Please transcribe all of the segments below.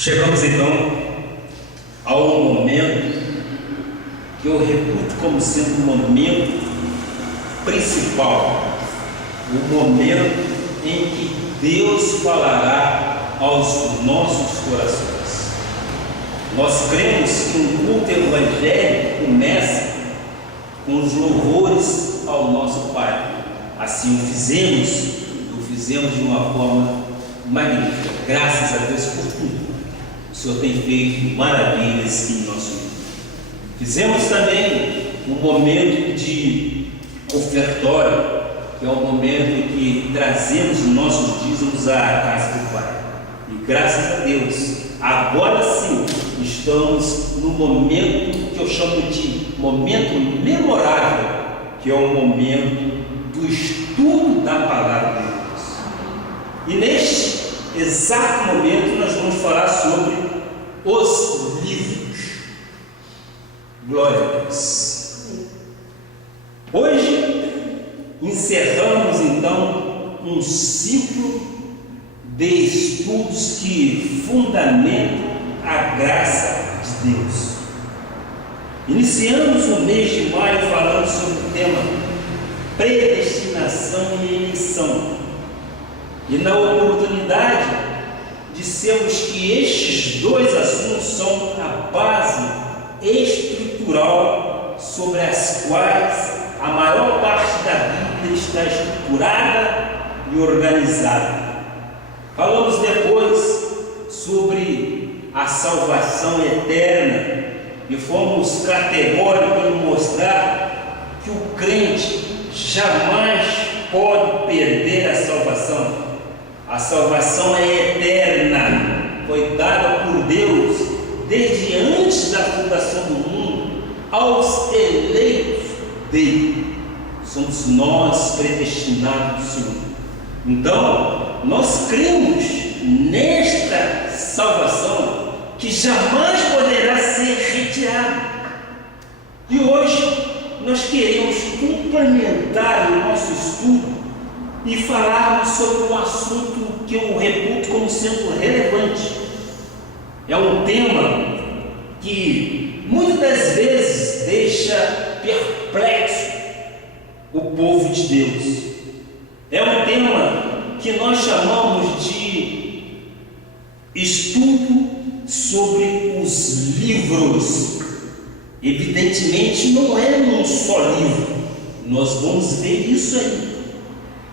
Chegamos então ao momento que eu reputo como sendo o momento principal, o momento em que Deus falará aos nossos corações. Nós cremos que um culto evangélico começa com os louvores ao nosso Pai. Assim o fizemos de uma forma magnífica. Graças a Deus por tudo. O Senhor tem feito maravilhas em nosso meio. Fizemos também um momento de ofertório, que é o momento que trazemos os nossos dízimos à casa do Pai. E graças a Deus, agora sim, estamos no momento que eu chamo de momento memorável, que é o momento do estudo da Palavra de Deus. E neste exato momento nós vamos falar sobre os livros. Glória a Deus. Hoje encerramos então um ciclo de estudos que fundamentam a graça de Deus. Iniciamos o mês de maio falando sobre o tema predestinação e eleição. E na oportunidade, dissemos que estes dois assuntos são a base estrutural sobre as quais a maior parte da Bíblia está estruturada e organizada. Falamos depois sobre a salvação eterna e fomos categóricos em mostrar que o crente jamais pode perder a salvação. A salvação é eterna, foi dada por Deus desde antes da fundação do mundo aos eleitos dele. Somos nós predestinados do Senhor. Então, nós cremos nesta salvação que jamais poderá ser retirada. E hoje nós queremos complementar o nosso estudo e falarmos sobre um assunto que eu reputo como sendo relevante. É um tema que muitas das vezes deixa perplexo o povo de Deus. É um tema que nós chamamos de estudo sobre os livros. Evidentemente não é um só livro, nós vamos ver isso aí.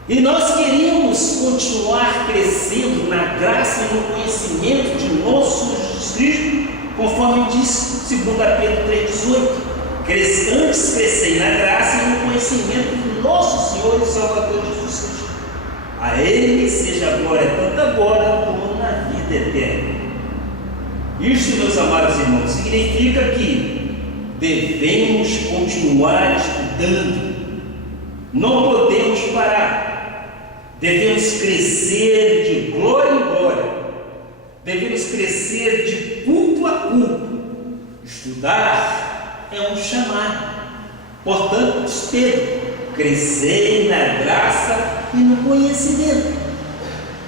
E nós queríamos continuar crescendo na graça e no conhecimento de nosso Jesus Cristo, conforme diz 2 Pedro 3,18. Antes crescei na graça e no conhecimento do nosso Senhor e Salvador Jesus Cristo. A Ele seja a glória tanto agora como na vida eterna. Isso, meus amados irmãos, significa que devemos continuar estudando. Não podemos parar. Devemos crescer de glória em glória. Devemos crescer de culto a culto. Estudar é um chamado. Portanto, Pedro, crescei na graça e no conhecimento.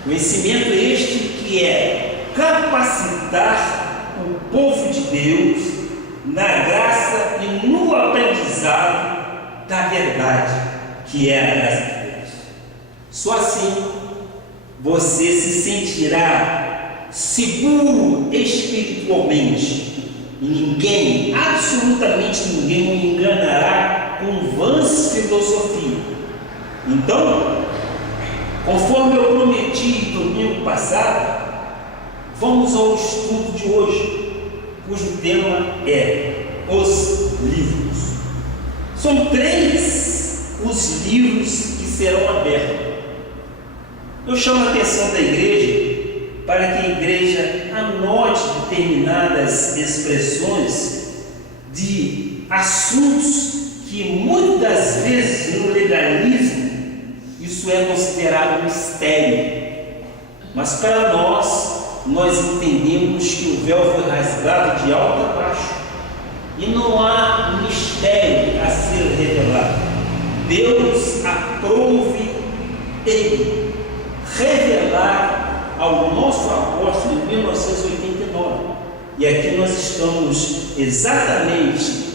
Conhecimento este que é capacitar o povo de Deus na graça e no aprendizado da verdade, que é a graça de Deus. Só assim você se sentirá seguro espiritualmente. E ninguém, absolutamente ninguém, o enganará com vãs filosofias. Então, conforme eu prometi domingo passado, vamos ao estudo de hoje, cujo tema é os livros. São 3 os livros que serão abertos. Eu chamo a atenção da igreja para que a igreja anote determinadas expressões de assuntos que muitas vezes no legalismo isso é considerado mistério. Mas para nós entendemos que o véu foi rasgado de alto a baixo e não há mistério a ser revelado. Deus aprouve ele revelar ao nosso apóstolo em 1989 E aqui nós estamos exatamente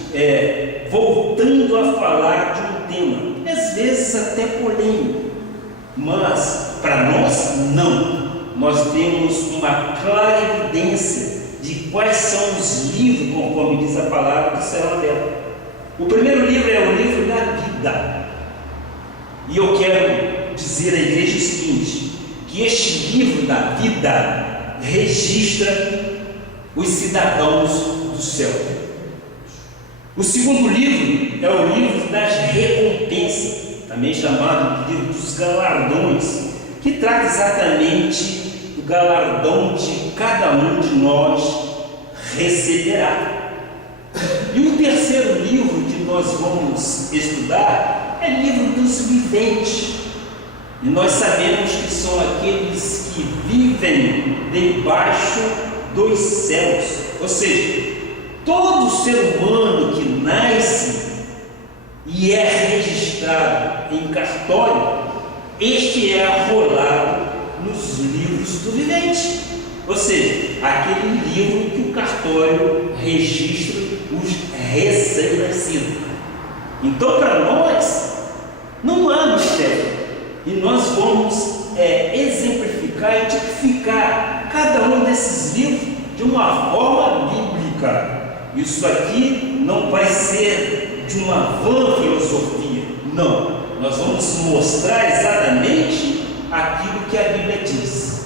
voltando a falar de um tema, às vezes até polêmico, mas para nós não. Nós temos uma clara evidência de quais são os livros, conforme diz a palavra, do céu aberto. O primeiro livro é o livro da vida. E eu quero dizer à igreja o seguinte, que este livro da vida registra os cidadãos do céu. O segundo livro é o livro das recompensas, também chamado de livro dos galardões, que trata exatamente do galardão de cada um de nós receberá. E o terceiro livro que nós vamos estudar é o livro dos viventes. E nós sabemos que são aqueles que vivem debaixo dos céus. Ou seja, todo ser humano que nasce e é registrado em cartório, este é arrolado nos livros do vivente. Ou seja, aquele livro que o cartório registra os recém-nascidos. Então, para nós, não há mistério. E nós vamos exemplificar e tipificar cada um desses livros de uma forma bíblica. Isso aqui não vai ser de uma vã filosofia. Não. Nós vamos mostrar exatamente aquilo que a Bíblia diz.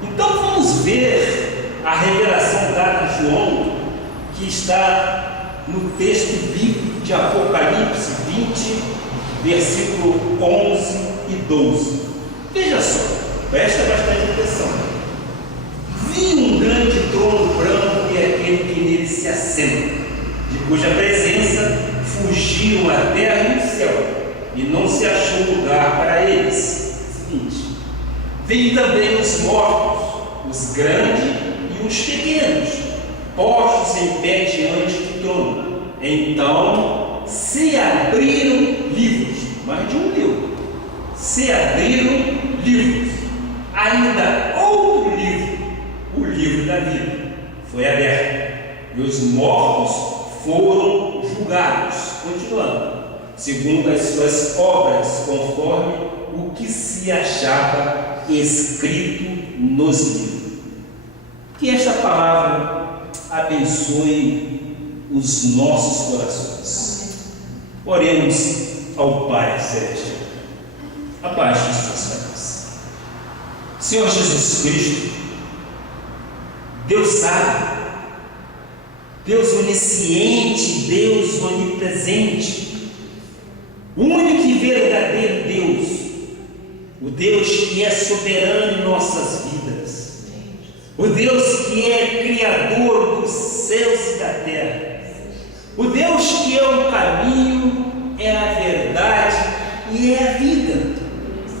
Então vamos ver a revelação dada a João, que está no texto bíblico de Apocalipse 20, versículo 11 e 12. Veja só, presta bastante atenção. Vi um grande trono branco e aquele que nele se assenta, de cuja presença fugiram a terra e o céu, e não se achou lugar para eles. Seguinte, vi também os mortos, os grandes e os pequenos, postos em pé diante do trono. Então se abriram livros, mais de um livro, se abriram livros, ainda outro livro, o livro da vida, foi aberto, e os mortos foram julgados, continuando, segundo as suas obras, conforme o que se achava escrito nos livros. Que esta palavra abençoe os nossos corações. Oremos ao Pai Celestial. Abaixe as suas cabeças. Senhor Jesus Cristo, Deus sábio, Deus onisciente, Deus onipresente, o único e verdadeiro Deus, o Deus que é soberano em nossas vidas, o Deus que é criador dos céus e da terra, o Deus que é o caminho, é a verdade e é a vida,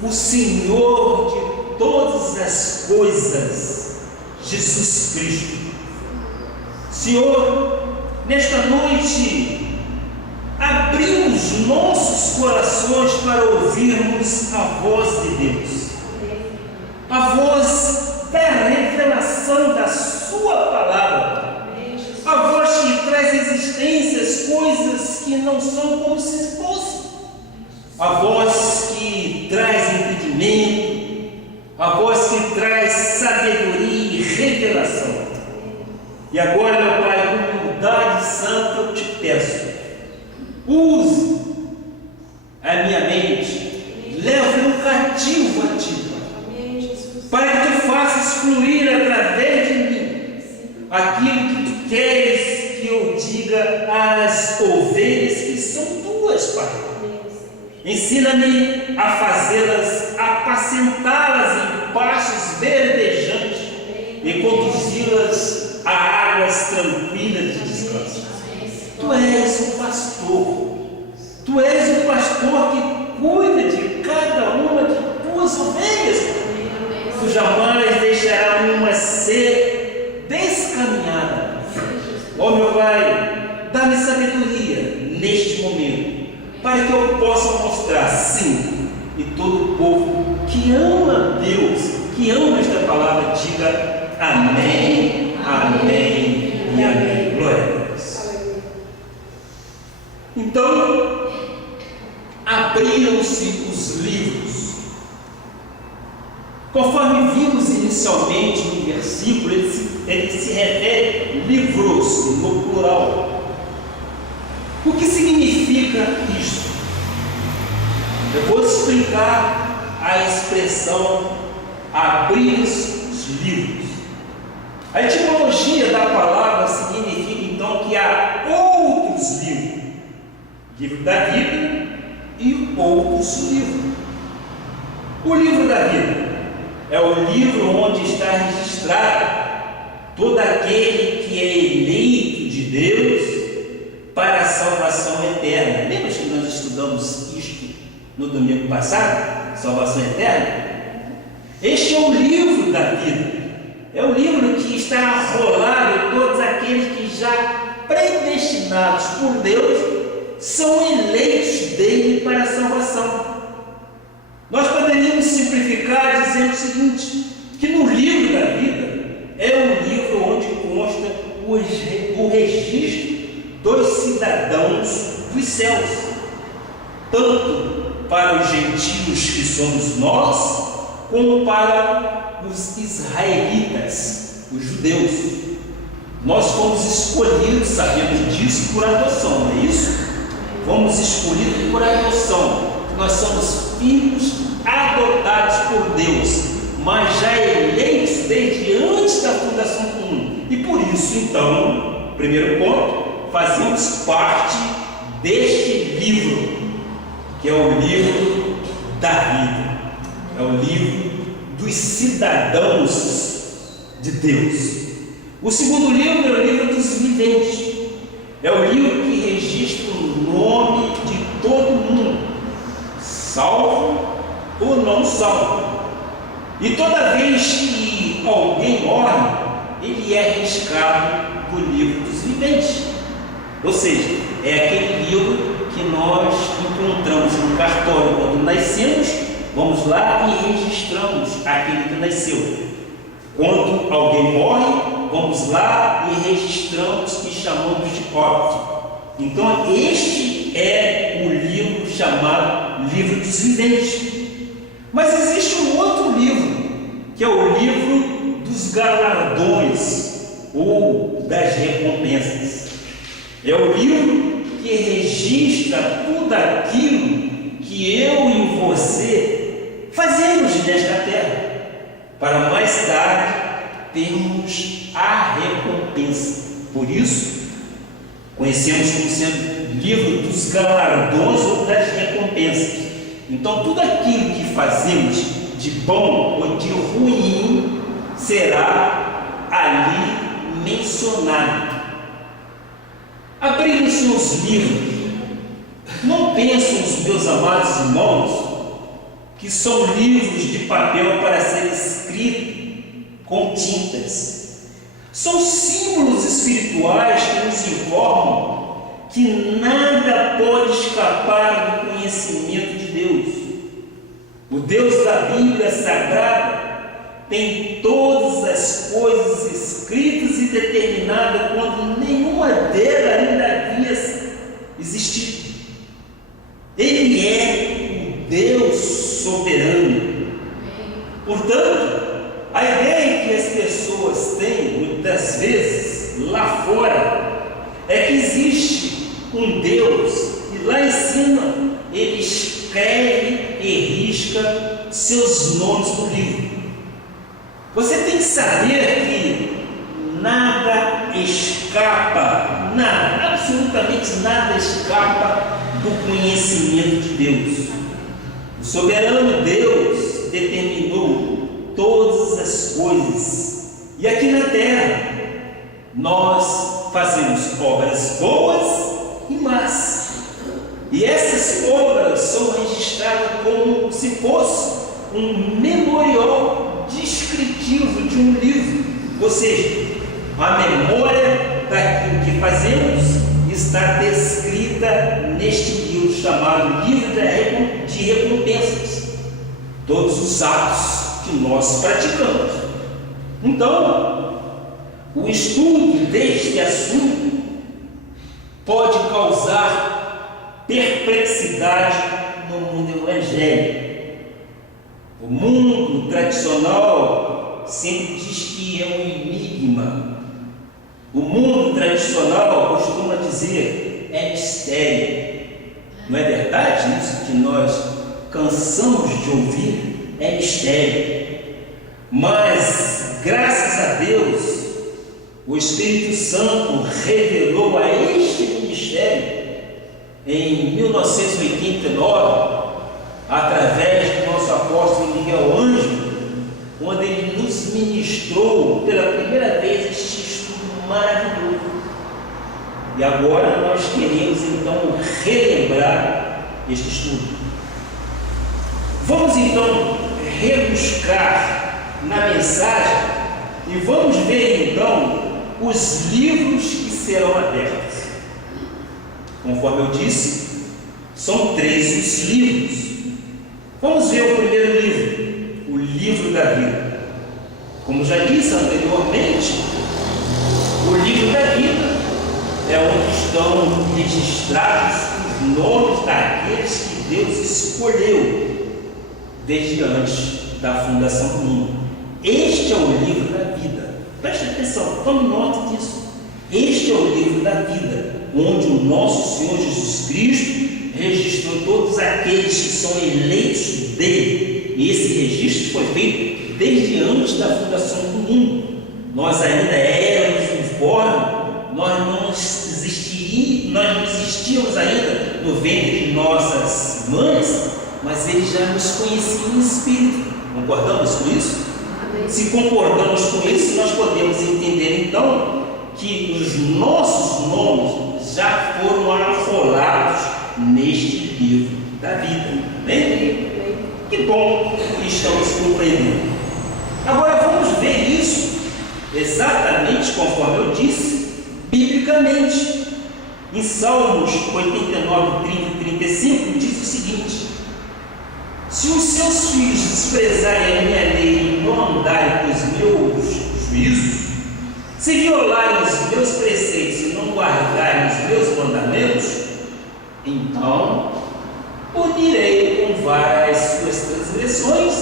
o Senhor de todas as coisas, Jesus Cristo. Senhor, nesta noite, abrimos nossos corações para ouvirmos a voz de Deus, a voz da revelação da Sua palavra, a voz que traz existência às coisas que não são como se fossem, a voz que traz entendimento, a voz que traz sabedoria e revelação. E agora, meu Pai, com humildade santa, eu te peço, use a minha mente, leve-me cativo a Ti, Pai, para que Tu faças fluir através de mim aquilo que Tu queres que eu diga às ovelhas que são Tuas, Pai. Ensina-me a fazê-las, apacentá-las em pastos verdejantes e conduzi-las a águas tranquilas de descanso. Tu és o pastor, Tu és o pastor que cuida de cada uma de Tuas ovelhas. Tu jamais deixará uma ser descaminhada. Ó meu Pai, dá-me sabedoria neste momento, para que eu possa mostrar, sim, e todo o povo que ama Deus, que ama esta palavra, diga amém. Amém e amém. Glória a Deus. Então, abriram-se os livros. Conforme vimos inicialmente no versículo, ele se refere livros no plural. O que significa isso? Eu vou explicar a expressão abrir os livros. A etimologia da palavra significa então que há outros livros, livro da vida e outros livros. O livro da vida é o livro onde está registrado todo aquele que é eleito de Deus para a salvação eterna. Lembra que nós estudamos isto no domingo passado? Salvação eterna? Este é o livro da vida. É o livro que está arrolado todos aqueles que já predestinados por Deus são eleitos dele para a salvação. Nós poderíamos simplificar dizendo o seguinte, que no livro da vida é um livro onde consta o registro dos cidadãos dos céus, tanto para os gentios que somos nós, como para os israelitas, os judeus. Nós fomos escolhidos, sabemos disso, por adoção, não é isso? Fomos escolhidos por adoção. Nós somos filhos adotados por Deus, mas já eleitos desde antes da fundação do mundo. E por isso, então, primeiro ponto, fazemos parte deste livro, que é o livro da vida, é o livro dos cidadãos de Deus. O segundo livro é o livro dos viventes, é o livro que registra o nome de todo mundo, salvo ou não salvo. E toda vez que alguém morre, ele é riscado do livro dos viventes. Ou seja, é aquele livro que nós encontramos no cartório quando nascemos, vamos lá e registramos aquele que nasceu. Quando alguém morre, vamos lá e registramos e chamamos de óbito. Então, este é o livro chamado Livro dos Viventes. Mas existe um outro livro, que é o livro dos galardões ou das recompensas. É o livro que registra tudo aquilo que eu e você fazemos nesta terra, para mais tarde termos a recompensa. Por isso, conhecemos como sendo livro dos galardões ou das recompensas. Então, tudo aquilo que fazemos de bom ou de ruim será ali mencionado. Abrindo-se os livros, não pensam os meus amados irmãos que são livros de papel para ser escrito com tintas. São símbolos espirituais que nos informam que nada pode escapar do conhecimento de Deus. O Deus da Bíblia Sagrada tem todas as coisas escritas e determinadas quando nenhuma delas ainda havia existido. Ele é o Deus soberano. Portanto, a ideia que as pessoas têm, muitas vezes, lá fora, é que existe um Deus e lá em cima ele escreve e risca seus nomes no livro. Você tem que saber que nada escapa, nada, absolutamente nada escapa do conhecimento de Deus. O soberano Deus determinou todas as coisas. E aqui na terra nós fazemos obras boas e más. E essas obras são registradas como se fosse um memorial descritivo de um livro. Ou seja, a memória daquilo que fazemos está descrita neste livro chamado Livro de Recompensas. Todos os atos que nós praticamos. Então, O estudo deste assunto pode causar perplexidade no mundo evangélico. O mundo tradicional sempre diz que é um enigma. O mundo tradicional costuma dizer é mistério. Não é verdade isso que nós cansamos de ouvir? É mistério. Mas, graças a Deus, o Espírito Santo revelou a este ministério em 1989, através do nosso apóstolo Miguel Ângelo, onde ele nos ministrou pela primeira vez este estudo maravilhoso. E agora nós queremos então relembrar este estudo. Vamos então rebuscar na mensagem e vamos ver então os livros que serão abertos. Conforme eu disse, são 3 os livros. Vamos ver o primeiro livro, o livro da vida. Como já disse anteriormente, o livro da vida é onde estão registrados os nomes daqueles que Deus escolheu desde antes da fundação do mundo. Este é o livro da vida. Preste atenção, tome nota disso. Este é o livro da vida, onde o nosso Senhor Jesus Cristo registrou todos aqueles que são eleitos dele. E esse registro foi feito desde antes da fundação do mundo. Nós ainda éramos informes, nós não existíamos ainda no ventre de nossas mães, mas ele já nos conhecia em espírito. Concordamos com isso? Se concordamos com isso, nós podemos entender então que os nossos nomes já foram arrolados neste livro da vida. Amém? Que bom que estamos compreendendo. Agora vamos ver isso exatamente conforme eu disse, biblicamente. Em Salmos 89, 30 e 35 diz o seguinte: se os seus filhos desprezarem a minha lei e não andarem com os meus juízos, se violarem os meus preceitos e não guardarem os meus mandamentos, então punirei com vara as suas transgressões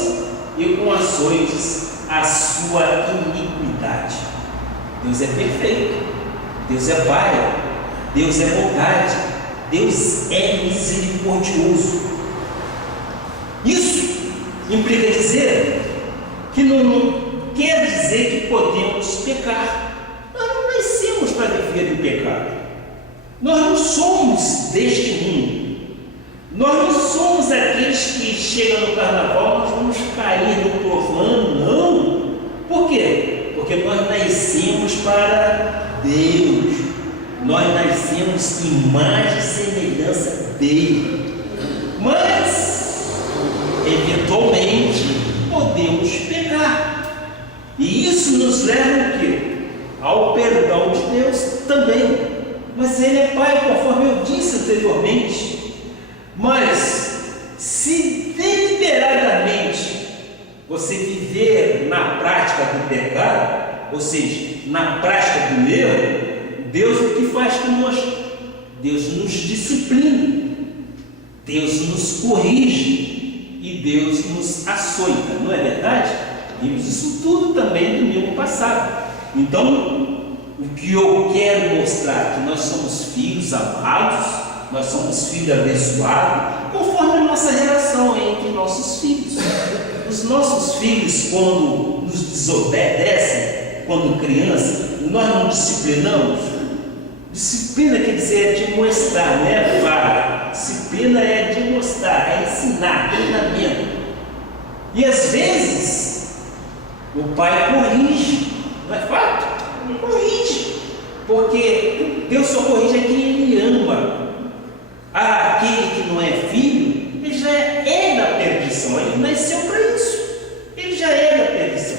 e com açoites a sua iniquidade. Deus é perfeito, Deus é Pai, Deus é bondade, Deus é misericordioso. Isso implica dizer que não quer dizer que podemos pecar. Nós não nascemos para viver em pecado. Nós não somos deste mundo. Nós não somos aqueles que chegam no carnaval, nós vamos cair no profano, não. Por quê? Porque nós nascemos para Deus. Nós nascemos imagem e semelhança dele. Mas eventualmente podemos pecar, e isso nos leva ao quê? Ao perdão de Deus também. Mas ele é Pai, conforme eu disse anteriormente. Mas se deliberadamente você viver na prática do pecado, ou seja, na prática do erro, Deus o que faz conosco? Deus nos disciplina, Deus nos corrige e Deus nos açoita, não é verdade? Vimos isso tudo também no domingo passado. Então, o que eu quero mostrar é que nós somos filhos amados, nós somos filhos abençoados, conforme a nossa relação entre nossos filhos. Os nossos filhos, quando nos desobedecem, quando criança, nós não disciplinamos. Disciplina quer dizer demonstrar, não é falar. Disciplina é demonstrar, é ensinar, treinamento. E às vezes o pai corrige, não é fato? Ele corrige, porque Deus só corrige a quem ele ama. Aquele que não é filho, ele já é da perdição, ele nasceu para isso, ele já é da perdição.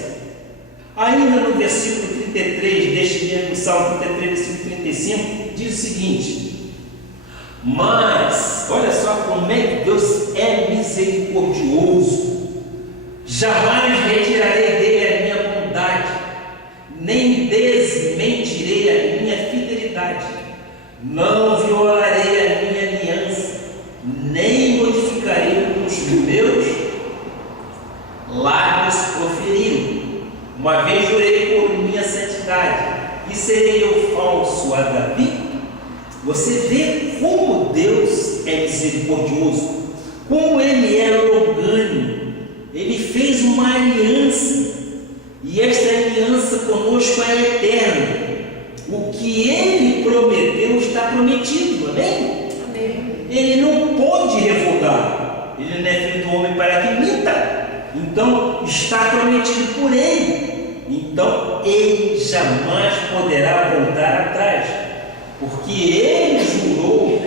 Ainda no versículo 33 deste mesmo Salmo 33, versículo 35, diz o seguinte: mas, olha só como é que Deus é misericordioso, jamais retirarei dele a minha bondade, nem desviarei não violarei a minha aliança, nem modificarei os meus lábios proferiram. Uma vez jurei por minha santidade, e serei eu falso a Davi? Você vê como Deus é misericordioso, como Ele é longânimo. Ele fez uma aliança, e esta aliança conosco é eterna. O que Ele prometeu está prometido, amém? Amém. Ele não pode revogar. Ele não é filho do homem para que minta. Então está prometido por Ele. Então Ele jamais poderá voltar atrás, porque Ele jurou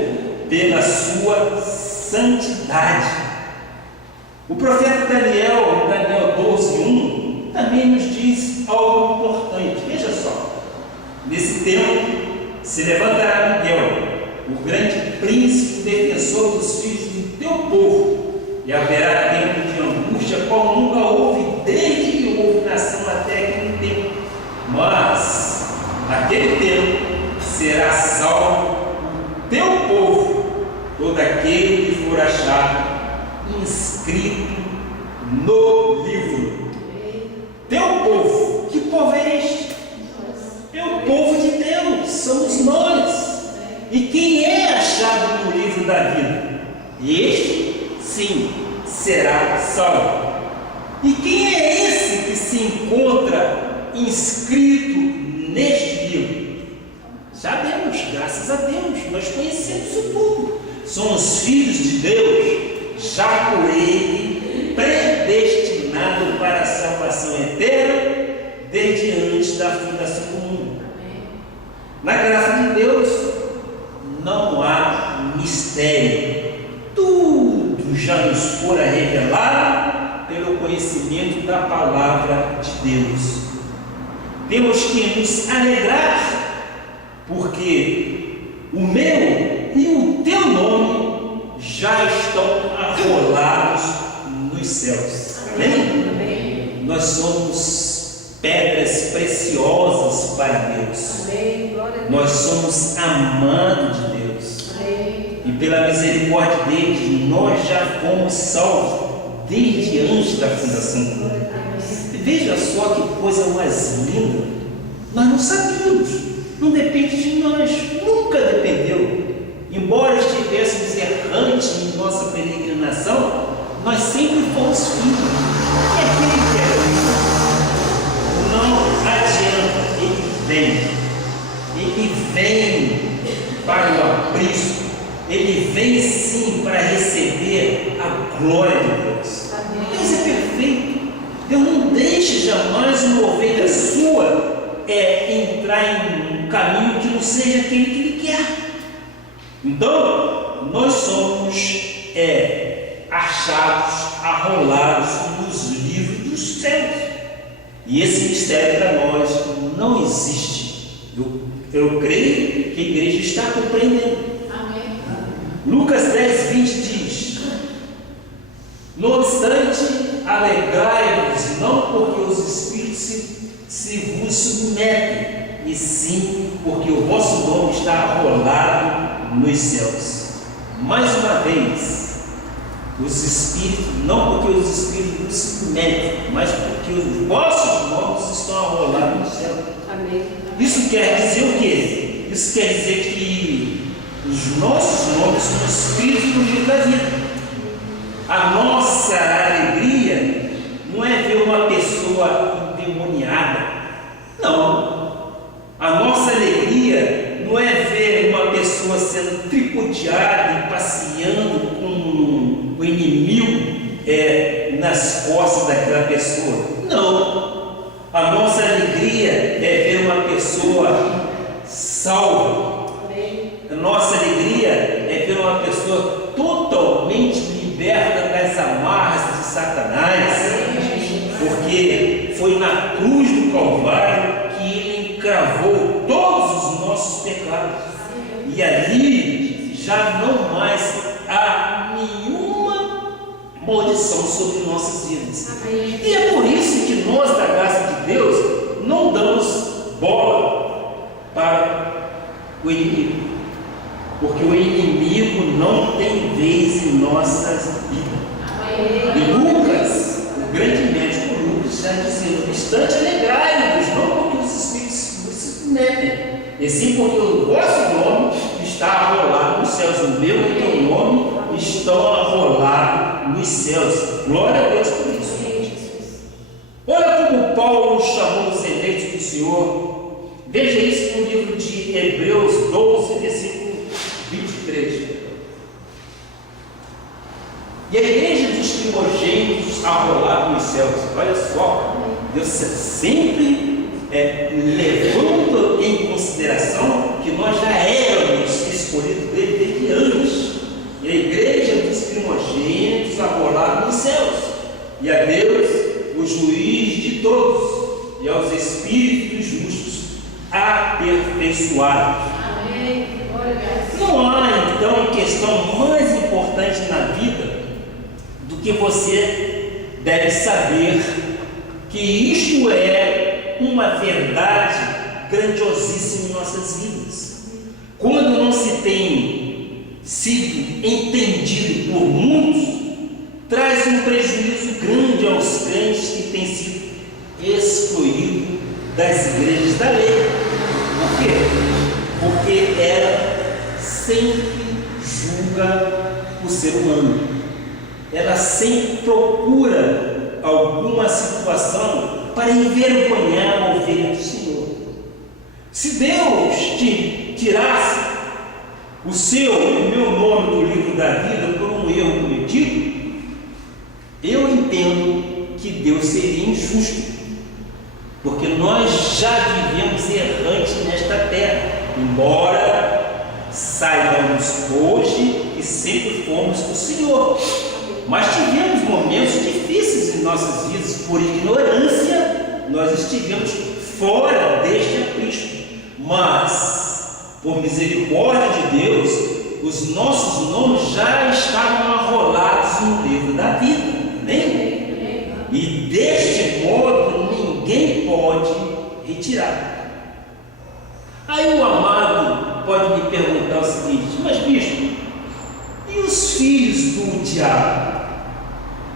pela sua santidade. O profeta Daniel, Daniel 12:1, também nos diz algo importante. Veja só. Nesse tempo se levantará Miguel, o grande príncipe defensor dos filhos do teu povo, e haverá tempo de angústia, qual nunca houve desde que houve nação até aquele tempo. Mas naquele tempo será salvo o teu povo, todo aquele que for achado inscrito no livro. Teu povo, que povo é este? É o povo de Deus, somos nós. E quem é achado no livro da vida? Este, sim, será salvo. E quem é esse que se encontra inscrito neste livro? Sabemos, graças a Deus, nós conhecemos o tudo. Somos filhos de Deus, já por Ele predestinado para a salvação eterna, desde antes da fundação do mundo. Na graça de Deus não há mistério. Tudo já nos fora revelado pelo conhecimento da palavra de Deus. Temos que nos alegrar, porque o meu e o teu nome já estão arrolados nos céus. Amém? Nós somos pedras preciosas para Deus. Amém. Nós somos amados de Deus. Amém. E pela misericórdia dele, nós já fomos salvos desde antes da fundação do mundo. Veja só que coisa mais linda. Nós não sabíamos, não depende de nós, nunca dependeu. Embora estivéssemos errantes em nossa peregrinação, nós sempre fomos filhos. E aquele que é filho, não adianta, ele vem para o aprisco, ele vem sim para receber a glória de Deus. Deus é perfeito. Deus não deixa jamais uma ovelha sua entrar em um caminho que não seja aquele que Ele quer. Então, nós somos achados, arrolados nos livros dos céus. E esse mistério para nós não existe. Eu creio que a igreja está compreendendo. Amém. Lucas 10:20 diz: no obstante, alegrai-vos, não porque os espíritos se vos submetem, e sim porque o vosso nome está arrolado nos céus. Mais uma vez, os espíritos, não porque os espíritos vos submetem, mas porque os vossos nomes estão arrolados no céu. Amém. Isso quer dizer o quê? Isso quer dizer que os nossos nomes são escritos no livro da vida. A nossa alegria não é ver uma pessoa endemoniada. Não. A nossa alegria não é ver uma pessoa sendo tripudiada e passeando com o inimigo nas costas daquela pessoa. Não. A nossa alegria é ver uma pessoa salva. A nossa alegria é ver uma pessoa totalmente liberta das amarras de Satanás, porque foi na cruz do Calvário que Ele encravou todos os nossos pecados, e ali já não mais há nenhuma maldição sobre nossas vidas. E é por isso que nós, da graça de Deus, não damos bola para o inimigo. não tem vez em nossas vidas. E Lucas, o grande médico Lucas, está dizendo: obstante, alegrai-vos, não porque os espíritos se submetem, e sim porque o vosso nome está arrolado nos céus, o meu e o teu nome estão arrolados nos céus. Glória a Deus por isso. Olha como Paulo chamou os eleitos do Senhor. Veja isso no livro de Hebreus 12, versículo 23. E a igreja dos primogênitos arrolada nos céus. Olha só, Deus sempre levando em consideração que nós já éramos escolhidos dele desde antes. E a igreja dos primogênitos arrolada nos céus. E a Deus, o juiz de todos, e aos espíritos justos aperfeiçoados. Amém. Não há então questão mais importante na vida do que você deve saber que isto é uma verdade grandiosíssima em nossas vidas. Quando não se tem sido entendido por muitos, traz um prejuízo grande aos crentes que têm sido excluídos das igrejas da lei. Por quê? Porque ela sempre julga o ser humano. Ela sempre procura alguma situação para envergonhar a ovelha do Senhor. Se Deus te tirasse o seu e o meu nome do livro da vida por um erro cometido, eu entendo que Deus seria injusto, porque nós já vivemos errantes nesta terra, embora saibamos hoje que sempre fomos do Senhor, mas tivemos momentos difíceis em nossas vidas, por ignorância, nós estivemos fora deste aprisco, mas por misericórdia de Deus, os nossos nomes já estavam arrolados no livro da vida. Amém? E deste modo ninguém pode retirar. Aí o amado pode me perguntar o seguinte: mas bispo, e os filhos do diabo?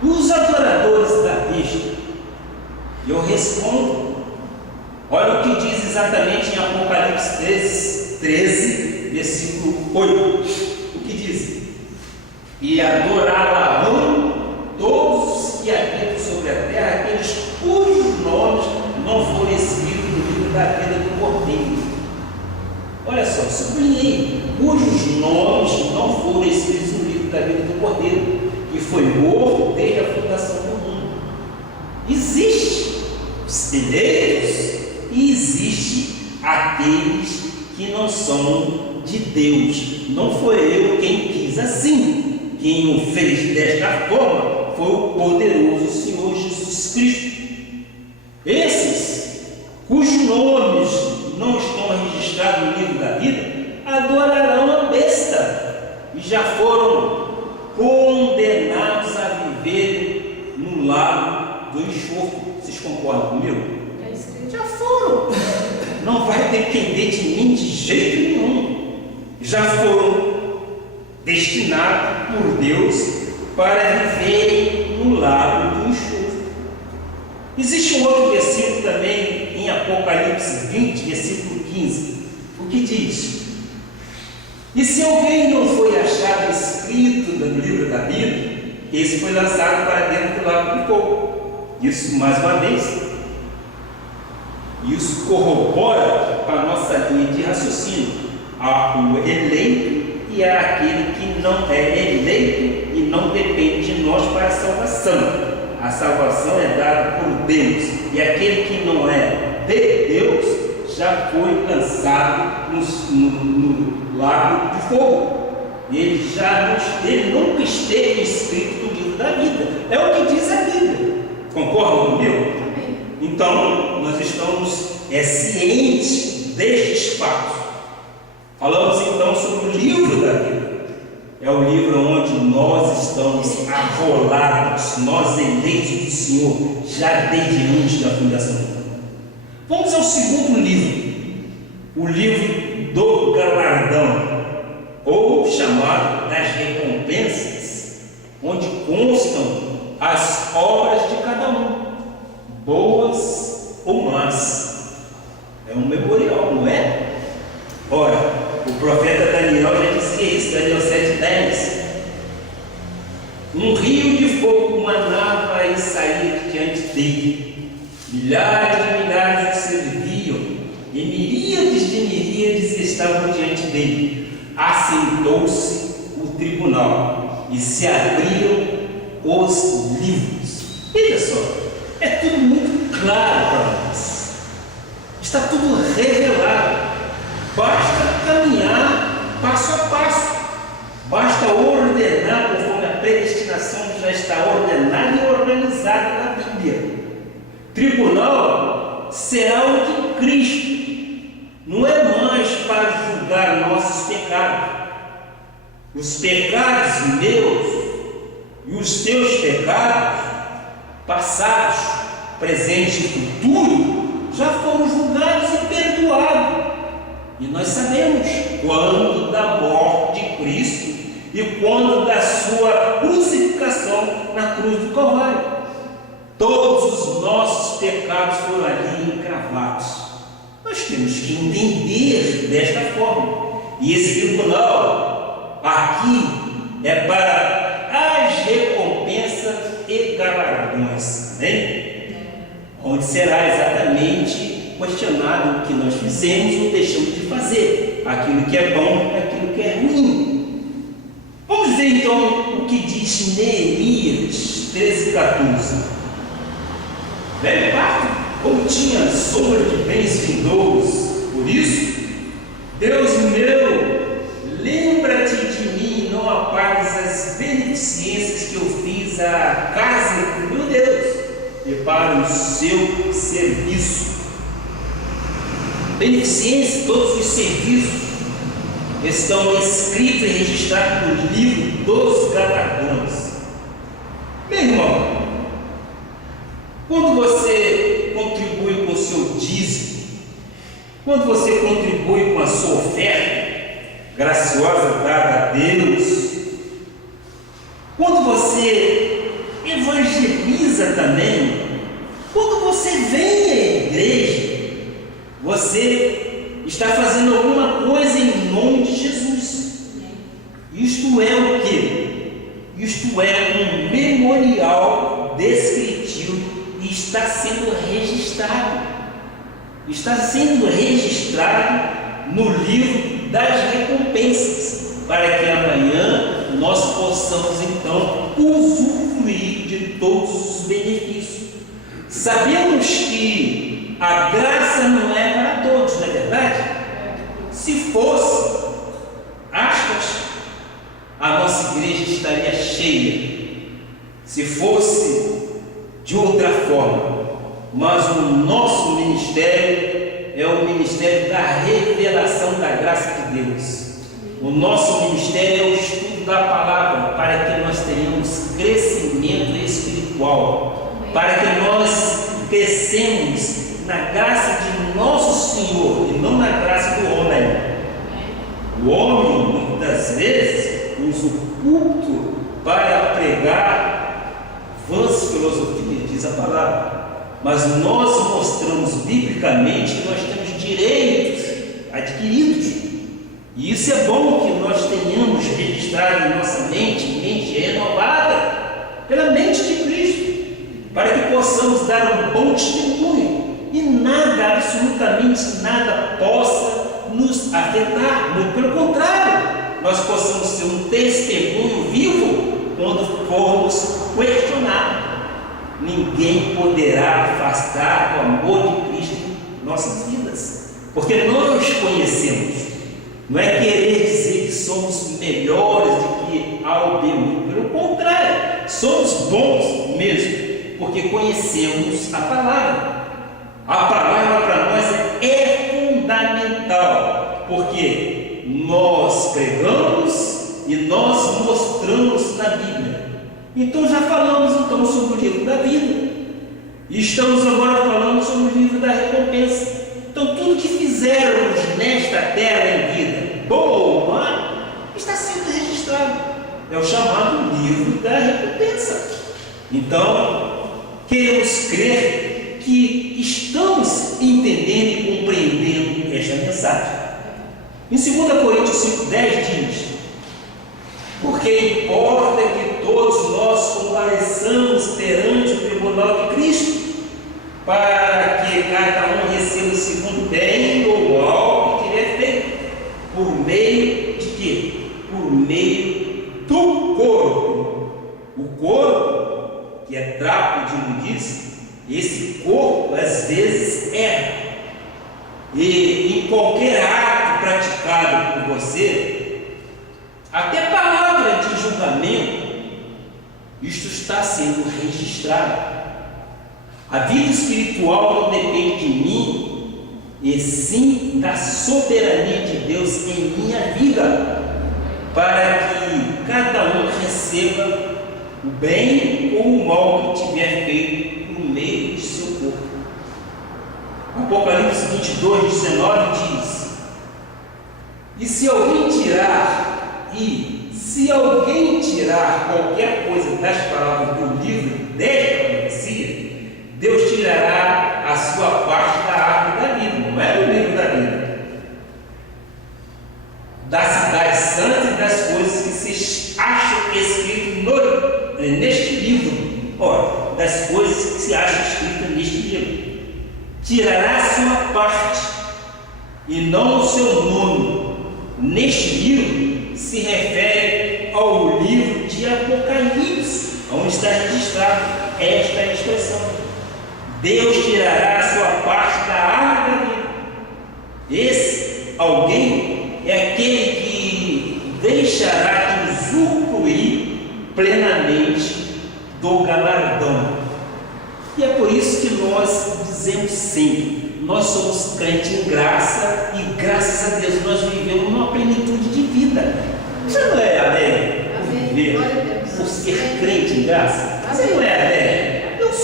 E os adoradores da besta? E eu respondo: olha o que diz exatamente em Apocalipse 13, versículo 8. O que diz? E adorá-la-ão todos os que habitam sobre a terra, aqueles cujos nomes não foram escritos no livro da vida do Cordeiro. Olha só, sublinhei: cujos nomes não foram escritos no livro da vida do Cordeiro, que foi morto desde a fundação do mundo. Existe os eleitos e existe aqueles que não são de Deus. Não foi eu quem quis assim. Quem o fez desta forma foi o poderoso Senhor Jesus Cristo. Esses cujos nomes não estão registrados no livro da vida adorarão a besta e já foram condenados a viver no lago do enxofre. Vocês concordam comigo? Já foram. Não vai depender de mim de jeito nenhum. Já foram destinados por Deus para viverem no lago do enxofre. Existe um outro versículo também em Apocalipse 20, versículo 15. O que diz? E se alguém não foi achado escrito no livro da Bíblia, esse foi lançado para dentro do lago do fogo. Isso, mais uma vez, isso corrobora com a nossa linha de raciocínio. Há o eleito e há aquele que não é eleito e não depende de nós para a salvação. A salvação é dada por Deus, e aquele que não é de Deus já foi lançado no lago de fogo. Ele nunca esteve escrito no livro da vida. É o que diz a Bíblia. Concordam comigo? Então, nós estamos cientes destes fatos. Falamos então sobre o livro da vida. É o livro onde nós estamos arrolados, nós eleitos do Senhor, já desde antes da fundação do mundo. Vamos ao segundo livro, o livro do galardão, ou chamado das recompensas, onde constam as obras de cada um, boas ou más. É um memorial, não é? Ora, o profeta Daniel já dizia isso, Daniel 7,10. Um rio de fogo manava e saía diante dele. Milhares e milhares o serviam, e miríades estavam diante dele. Assentou-se o tribunal, e se abriram os livros. Veja só, é tudo muito claro para nós. Está tudo revelado. Basta caminhar passo a passo. Basta ordenar conforme a predestinação já está ordenada e organizada na Bíblia. Tribunal será o de Cristo. Não é mais para julgar nossos pecados. Os pecados meus e os teus pecados, passados, presentes e futuros, já foram julgados e perdoados. E nós sabemos quando da morte de Cristo e quando da sua crucificação na cruz do Calvário. Todos os nossos pecados foram ali encravados. Nós temos que entender desta forma. E esse tribunal aqui é para as recompensas e galardões, né? Onde será exatamente questionado o que nós fizemos ou deixamos de fazer, aquilo que é bom e aquilo que é ruim. Vamos ver então o que diz Neemias 13,14. Velho pacto, como tinha sombra de bens vindouros, por isso, Deus meu, lembra-te de mim e não apagues as beneficências que eu fiz à casa do meu Deus e para o seu serviço. Beneficências, todos os serviços estão escritos e registrados no livro dos galardões. Meu irmão, quando você contribui com o seu dízimo, quando você contribui com a sua oferta graciosa dada a Deus, quando você evangeliza também, quando você vem à igreja, você está fazendo alguma coisa em nome de Jesus. Isto é o quê? Isto é um memorial descritivo e está sendo registrado. Está sendo registrado no livro das recompensas, para que amanhã nós possamos então usufruir de todos os benefícios. Sabemos que a graça não é para todos, não é verdade? Se fosse, aspas, a nossa igreja estaria cheia. Se fosse de outra forma, mas o nosso ministério é o ministério da revelação da graça de Deus. O nosso ministério é o estudo da palavra, para que nós tenhamos crescimento espiritual, para que nós crescemos na graça de nosso Senhor e não na graça do homem. O homem, muitas vezes, usa o culto para pregar vãs filosofias, diz a palavra. Mas nós mostramos biblicamente que nós temos direitos adquiridos. E isso é bom que nós tenhamos registrado em nossa mente renovada pela mente de Cristo, para que possamos dar um bom testemunho e nada, absolutamente nada, possa nos afetar. Muito pelo contrário, nós possamos ser um testemunho vivo quando formos questionados. Ninguém poderá afastar o amor de Cristo em nossas vidas, porque nós conhecemos. Não é querer dizer que somos melhores do que A ou B, pelo contrário, somos bons mesmo, porque conhecemos a palavra. A palavra para nós é fundamental, porque nós pregamos e nós mostramos na Bíblia. Então já falamos sobre o livro da vida, e estamos agora falando sobre o livro da recompensa. Então tudo que fizermos nesta terra em vida, boa ou má, está sendo registrado. É o chamado livro da recompensa. Então, queremos crer que estamos entendendo e compreendendo esta mensagem. Em 2 Coríntios 5,10 diz: porque importa que todos nós compareçamos perante o tribunal de Cristo, para que cada um receba segundo bem ou mal que tiver feito, por meio de quê? Por meio do corpo. O corpo, que é trapo de imundície, esse corpo às vezes erra. E em qualquer ato praticado por você, até palavra de julgamento, isto está sendo registrado. A vida espiritual não depende de mim, e sim da soberania de Deus em minha vida, para que cada um receba o bem ou o mal que tiver feito no meio de seu corpo. Apocalipse 22:19 diz: e se alguém tirar qualquer coisa das palavras do livro desta profecia, Deus tirará a sua parte da árvore da vida, não é do livro da vida, da cidade santa e das coisas que se acham escritas neste livro. Ora, das coisas que se acham escritas neste livro, tirará a sua parte e não o seu nome. Neste livro se refere ao livro de Apocalipse, onde está registrado esta expressão: Deus tirará a sua parte da árvore da vida. Esse alguém é aquele que deixará de usufruir plenamente do galardão. E é por isso que nós dizemos sempre: nós somos crentes em graça, e graças a Deus nós vivemos uma plenitude de vida. Você não é alegre por viver, por ser crente em graça? Você não é alegre? Nós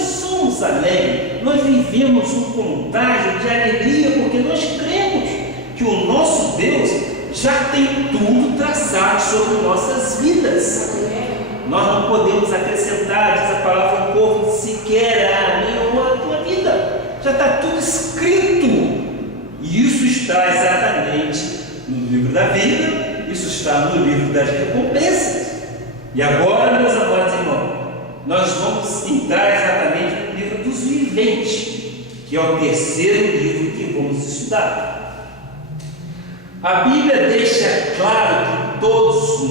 somos alegres, nós vivemos um contágio de alegria, porque nós cremos que o nosso Deus já tem tudo traçado sobre nossas vidas. Nós não podemos acrescentar, diz a palavra, um pouco sequer a minha ou a tua vida. Já está tudo escrito. E isso está exatamente no livro da vida, isso está no livro das recompensas. E agora, meus amados irmãos, nós vamos entrar exatamente no livro dos viventes, que é o terceiro livro que vamos estudar. A Bíblia deixa claro que todos os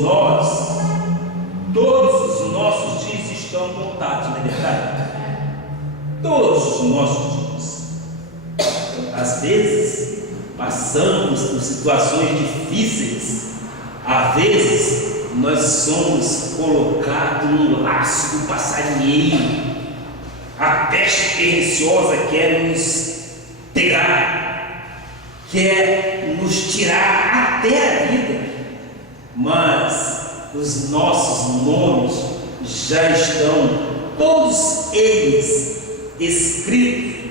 nossos dias estão contados, não é verdade? Todos os nossos dias. Às vezes passamos por situações difíceis, às vezes nós somos colocados no laço do passarinheiro, a peste perniciosa quer nos pegar, quer nos tirar até a vida, mas os nossos nomes já estão, todos eles, escritos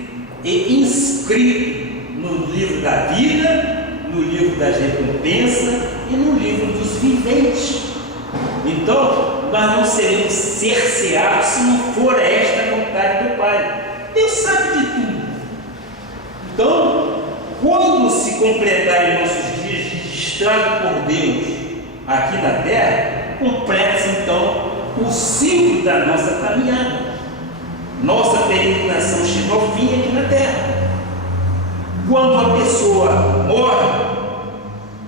e inscritos no livro da vida, no livro das recompensas e no livro dos viventes. Então, nós não seremos cerceados se não for esta a vontade do Pai. Deus sabe de tudo. Então, quando se completarem nossos dias registrados por Deus aqui na terra, completa-se então o ciclo da nossa caminhada. Nossa peregrinação chegou ao fim aqui na terra. Quando a pessoa morre,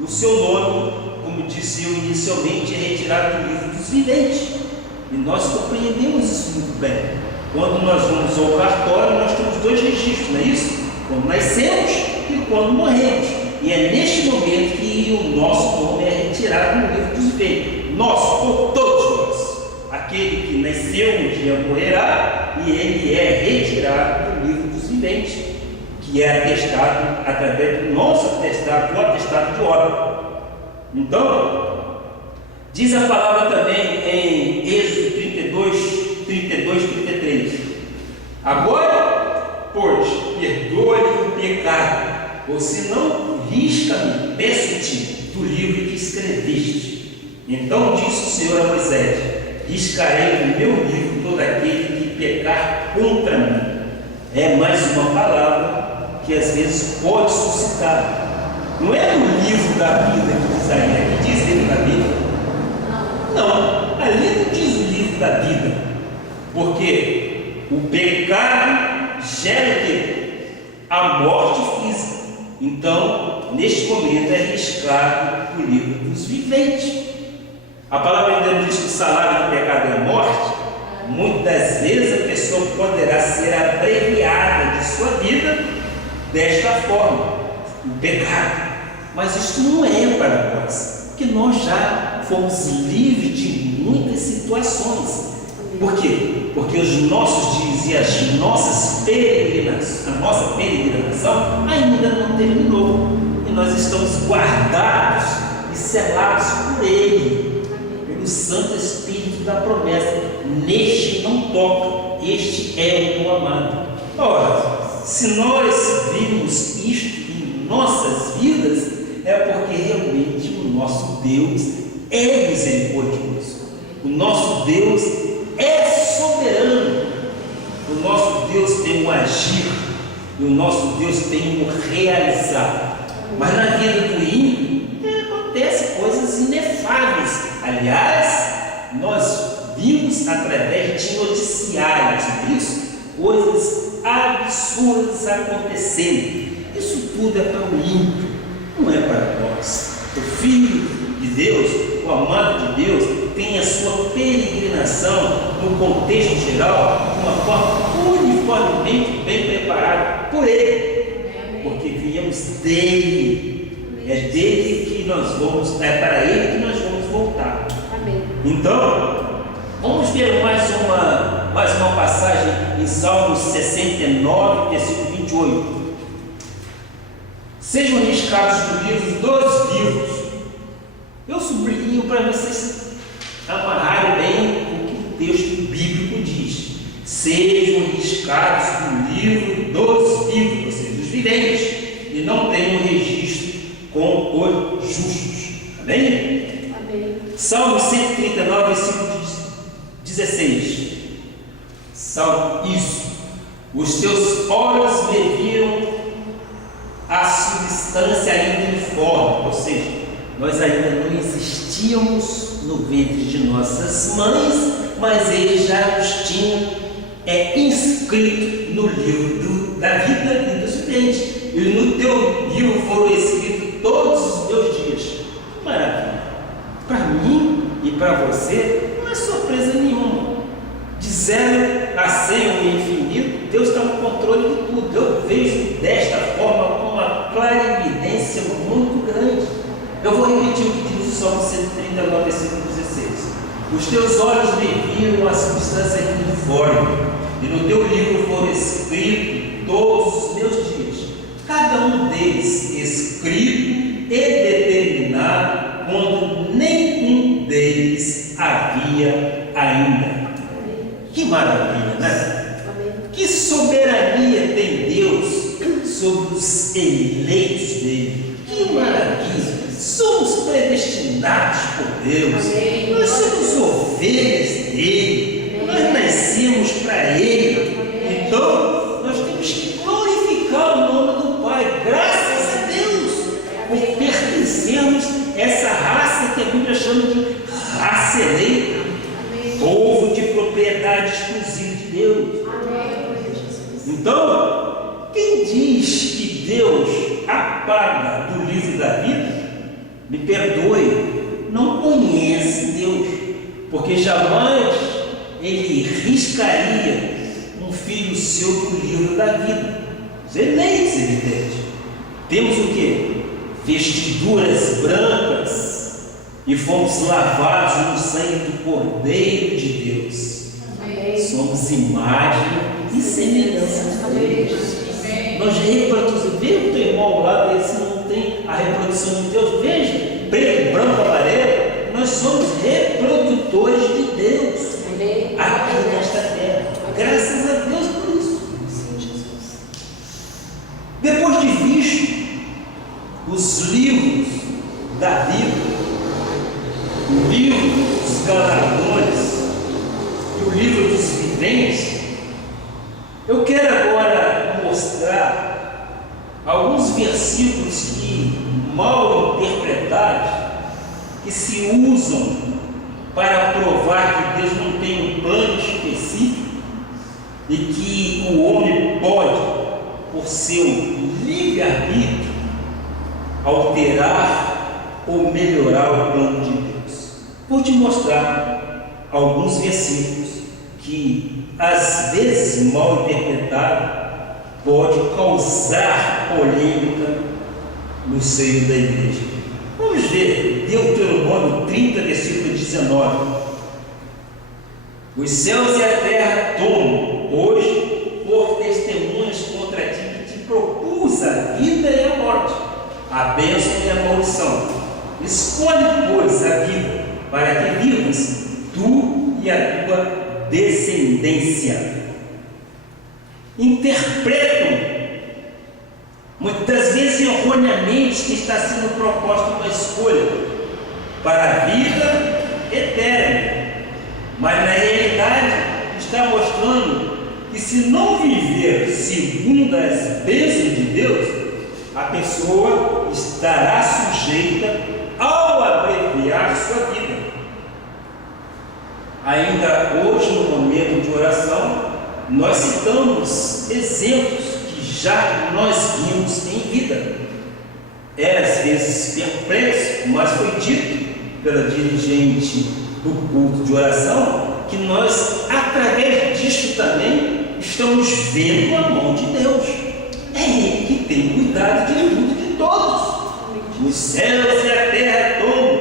o seu nome, como disse eu inicialmente, é retirado do livro dos viventes. E nós compreendemos isso muito bem. Quando nós vamos ao cartório, nós temos dois registros, não é isso? Quando nascemos e quando morremos. E é neste momento que o nosso nome é retirado no livro dos viventes. Nós, por todos nós. Aquele que nasceu um dia morrerá, e ele é retirado do livro dos viventes, que é atestado através do nosso atestado, o atestado de obra. Então, diz a palavra também em Êxodo 32:33. Agora, pois, perdoa-lhe o pecado, ou se não, risca-me, peço-te, do livro que escreveste. Então disse o Senhor a Moisés: riscarei do meu livro todo aquele que pecar contra mim. É mais uma palavra que às vezes pode suscitar. Não é no livro da vida que diz aí, aqui diz livro da vida. Não, ali não diz o livro da vida, porque o pecado gera o quê? A morte física. Então, neste momento é riscado o livro dos viventes. A palavra de Deus diz que o salário do pecado é a morte. Muitas das vezes a pessoa poderá ser abreviada de sua vida desta forma, o pecado. Mas isso não é para nós, porque nós já fomos livres de muitas situações. Por quê? Porque os nossos dias e as nossas peregrinações, a nossa peregrinação ainda não terminou. E nós estamos guardados e selados por Ele, pelo Santo Espírito da promessa. Neste não toca, este é o meu amado. Ora, se nós vimos isto em nossas vidas, é porque realmente o nosso Deus é misericordioso. O nosso Deus é soberano. O nosso Deus tem um agir, e o nosso Deus tem um realizar. Mas na vida do ímpio acontecem coisas inefáveis. Aliás, nós vimos através de noticiários isso, coisas absurdas acontecendo. Isso tudo é para o ímpio, não é para nós. O Filho de Deus, o amado de Deus, tem a sua peregrinação no contexto geral de uma forma uniformemente bem preparada por Ele, porque viemos dele. É dele que nós vamos, é para Ele que nós vamos voltar. Amém. Então, vamos ver mais uma passagem em Salmos 69, versículo 28. Sejam riscados do livro dos vivos. Eu sublinho para vocês amarrarem bem o que o texto bíblico diz. Sejam riscados do livro dos vivos, ou seja, dos viventes, e não tenham registro com os justos. Amém? Amém. Salmo 139, versículo 16. Salmo, isso. Os teus olhos me viram a substância ainda informe, ou seja, nós ainda não existíamos no ventre de nossas mães, mas eles já nos tinham inscrito no livro da vida e dos viventes. E no teu livro foram escritos todos os meus dias. Que maravilha! Para mim e para você não é surpresa nenhuma. De 0 a 100 o infinito, Deus está no controle de tudo. Eu vejo desta forma com uma clarividência muito grande. Eu vou repetir o que diz o Salmo 139, versículo 16. Os teus olhos me viram a substância informe, e no teu livro foram escritos todos os meus dias, cada um deles escrito e determinado, quando nenhum deles havia ainda. Que maravilha, né? Amém. Que soberania tem Deus sobre os eleitos dele. Que maravilha! Somos predestinados por Deus. Amém. Nós somos ovelhas dele. Amém. Nós nascemos para ele. Amém. Então, nós temos que glorificar o nome do Pai. Graças a Deus por pertencermos a essa raça que a Bíblia chama de raça eleita. Povo de propriedade exclusiva de Deus. Então, quem diz que Deus apaga do livro da vida, me perdoe, não conhece Deus, porque jamais ele riscaria um filho seu do livro da vida. Os eleitos, evidente. Temos o que? Vestiduras brancas, e fomos lavados no sangue do Cordeiro de Deus. Amém. Somos imagem e semelhança de Deus. Nós reproduzimos. Vê o teu irmão ao lado dele, se não tem a reprodução de Deus. Veja, preto, branco, amarelo. Nós somos reprodutores de Deus aqui nesta terra. Graças a Deus por isso. Depois de visto os livros da vida, frente, eu quero agora mostrar alguns versículos que, mal interpretados, que se usam para provar que Deus não tem um plano específico e que o homem pode, por seu livre-arbítrio, alterar ou melhorar o plano de Deus. Vou te mostrar alguns versículos que, às vezes mal interpretado, pode causar polêmica no seio da igreja. Vamos ver Deuteronômio 30, versículo 19. Os céus e a terra tomam hoje por testemunhas contra ti que te propus a vida e a morte, a bênção e a maldição. Escolhe, pois, a vida, para que vivas tu e a tua descendência. Interpretam muitas vezes erroneamente que está sendo proposta uma escolha para a vida eterna, mas na realidade está mostrando que, se não viver segundo as bênçãos de Deus, a pessoa estará sujeita ao abreviar sua vida. Ainda hoje, no momento de oração, nós citamos exemplos que já nós vimos em vida. É às vezes perplexo, mas foi dito pela dirigente do culto de oração que nós, através disso também, estamos vendo a mão de Deus. É Ele que tem cuidado de tudo e de todos. Os céus e a terra tomam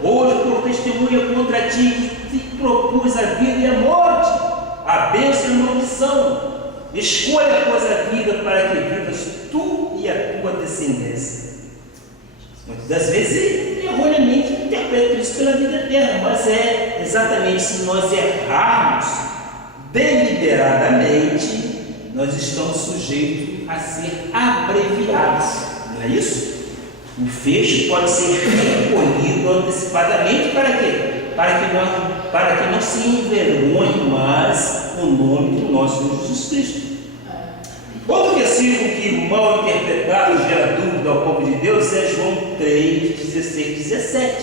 hoje por testemunha contra ti que te propus a vida e a morte, a bênção e a maldição. Escolha, pois, a vida para que vivas tu e a tua descendência. Muitas das vezes, erroneamente, interpreta isso pela vida eterna, mas é exatamente se nós errarmos deliberadamente, nós estamos sujeitos a ser abreviados, não é isso? O fecho pode ser recolhido antecipadamente para quê? Para que não se envergonhe mais o nome do nosso Senhor Jesus Cristo. Outro versículo que, mal interpretado, gera dúvida ao povo de Deus é João 3, 16, 17.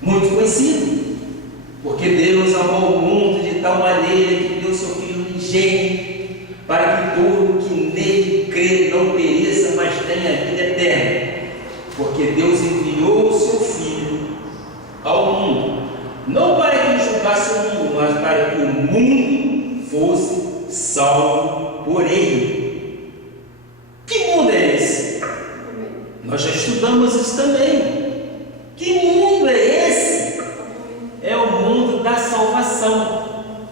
Muito conhecido, porque Deus amou o mundo de tal maneira que deu seu Filho unigênito, para que todo que nele crê não pereça, mas tenha a vida eterna. Porque Deus enviou o seu Filho ao mundo, não para que julgasse o mundo, mas para que o mundo fosse salvo por ele. Que mundo é esse? Nós já estudamos isso também. Que mundo é esse? É o mundo da salvação,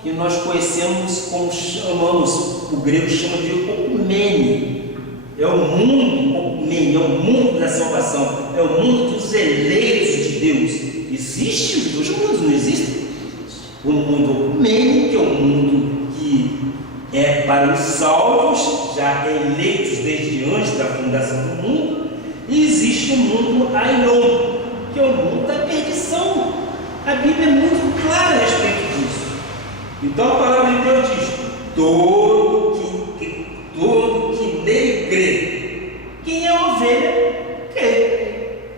que nós conhecemos como chamamos, o grego chama de okumene. É o mundo okumene, é o mundo da salvação, é o mundo dos eleitos de Deus. Existe os dois mundos, não existe? O mundo okumene, que é o mundo que é para os salvos, já eleitos desde antes da fundação do mundo, e existe o mundo aion, que é o mundo da perdição. A Bíblia é muito clara a respeito disso. Então a palavra de Deus diz: todo que nele crê. Quem é ovelha, crê.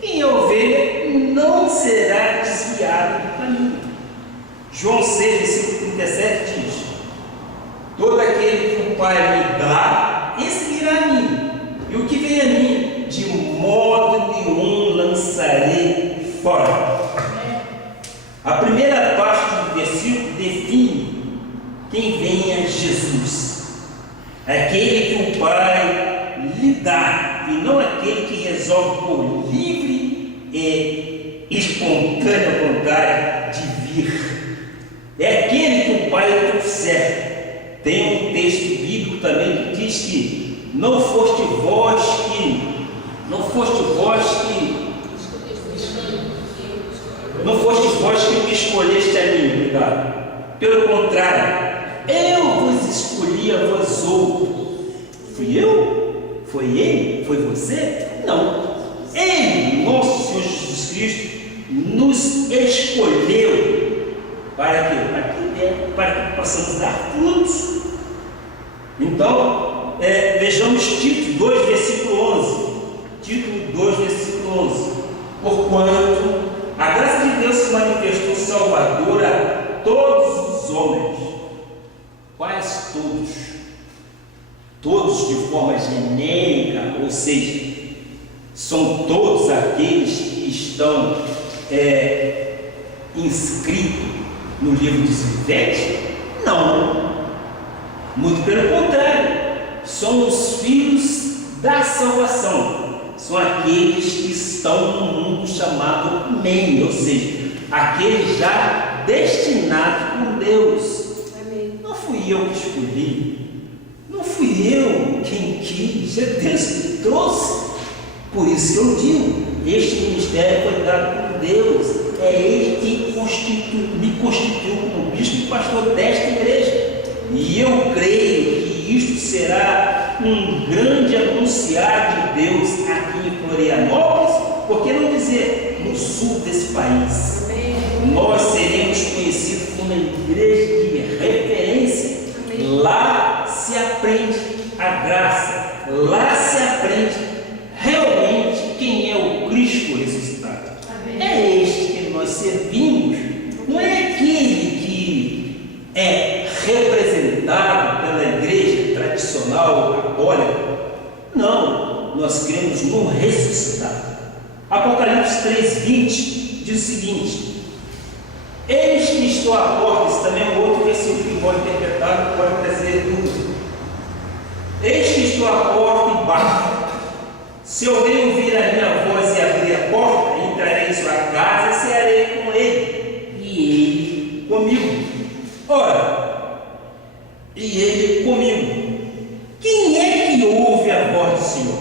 Quem é ovelha não será desviado do caminho. João 6, versículo 37 diz: todo aquele que o Pai me dá, esse virá a mim, e o que vem a mim, de modo nenhum lançarei fora. A primeira parte do versículo define quem vem a Jesus, aquele que o Pai lhe dá, e não aquele que resolve por livre e espontânea vontade de vir. É aquele que o Pai trouxer. Tem um texto bíblico também que diz que não foste vós que me escolheste a mim, obrigado. Pelo contrário, eu vos escolhi a vós outros. Fui eu? Foi ele? Foi você? Não. Ele, nosso Senhor Jesus Cristo, nos escolheu Para quê? Para que possamos dar frutos. Então, vejamos Tito 2, versículo 11. Tito 2, versículo 11. Porquanto a graça de Deus se manifestou salvadora a todos os homens. Quais todos? Todos de forma genérica, ou seja, são todos aqueles que estão inscritos no livro dos viventes? Não, muito pelo contrário, são os filhos da salvação, são aqueles que estão no mundo chamado meio, ou seja, aqueles já destinados por Deus. Amém. Não fui eu que escolhi, não fui eu quem quis, é Deus que trouxe. Por isso que eu digo, este ministério foi dado por Deus, é Ele que me constituiu como bispo e pastor desta igreja, e eu creio que isto será um grande anunciar de Deus aqui em Florianópolis, por que não dizer no sul desse país. Amém. Nós seremos conhecidos como uma igreja de referência. Amém. Lá se aprende a graça, lá se aprende realmente quem é o Cristo ressuscitado. Amém. É este que nós servimos, não é aquele que é representado pela igreja tradicional católica. Não, nós cremos no ressuscitado. Apocalipse 3:20 diz o seguinte: eis que estou à porta. Esse também é um outro versículo que pode interpretar, pode trazer dúvida. Eis que estou à porta e bato. Se alguém ouvir a minha voz e abrir a porta, entrarei em sua casa e cearei com ele, e ele comigo. Ora, e ele comigo. Quem é que ouve a voz do Senhor?